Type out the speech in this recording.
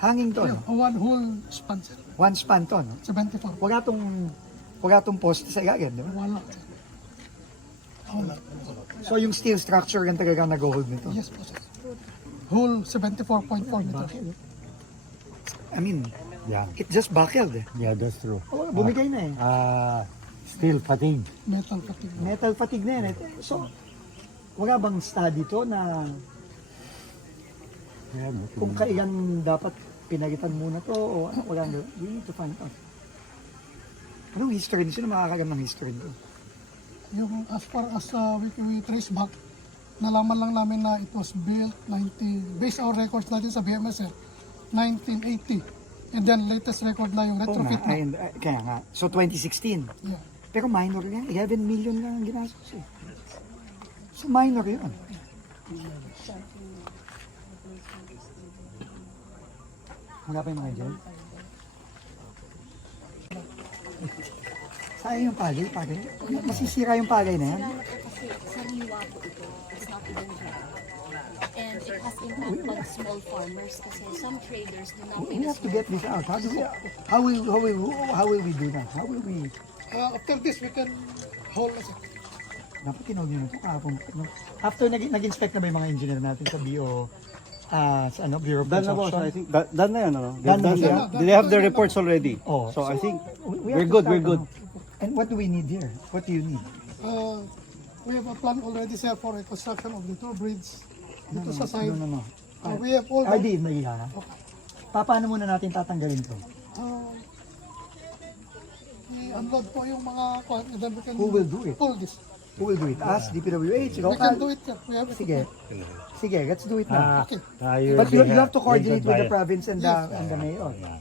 Hanging to, no? One whole span, sir. One span to, no? 74. Wala tong poste sa ilalim, di ba? Wala. Wala. So yung steel structure yung talaga nag-hold nito. Yes po, sir. Whole 74.4 meters. I mean, Yeah, it just buckled eh. yeah, that's true. Oh, bumigay na eh. Still fatigue. Metal fatigue. Metal fatigue na yan eh. So, wala bang study to na Yeah, kung kailan dapat pinalitan muna to o ano, wala na. We need to find out. Anong history? Sino makakagam ng history nito? Yung as far as we trace back, nalaman lang namin na it was built based our records natin sa BMS 1980. And then latest record na yung retrofit na. Kaya nga. So 2016. Yeah. Pero minor yan. 11 million lang ang ginastos eh. So minor yun. Wala pa yung mga dyan? Sayang yung pagay. Masisira yung pagay na yan. Kasi sariwa po ito. It's not even dry. And it has impact on small farmers kasi some traders do not pay We the have to get this out. How will we do that? How will we... After this, we can hold as Dapat tinawag nyo na ito kahapon. After nag-inspect na ba yung mga engineer natin sa BO, sa Bureau of Done na boss, Construction? I think. Done na yan, ano? Done na siya? They have the reports already. Oh, So I think we we're have to good, start, we're good. ano. And what do we need here? What do you need? we have a plan already, sir, for a construction of the two bridges dito sa side. No. We have all RD, may ha? Paano muna natin tatanggalin to? i-unload po yung mga and then we can Who will do it? pull this. Who will do it? Us, DPWH, We can do local? it, sir. We have Sige, let's do it now. Okay. But you have to coordinate with the province and the mayor. Yeah.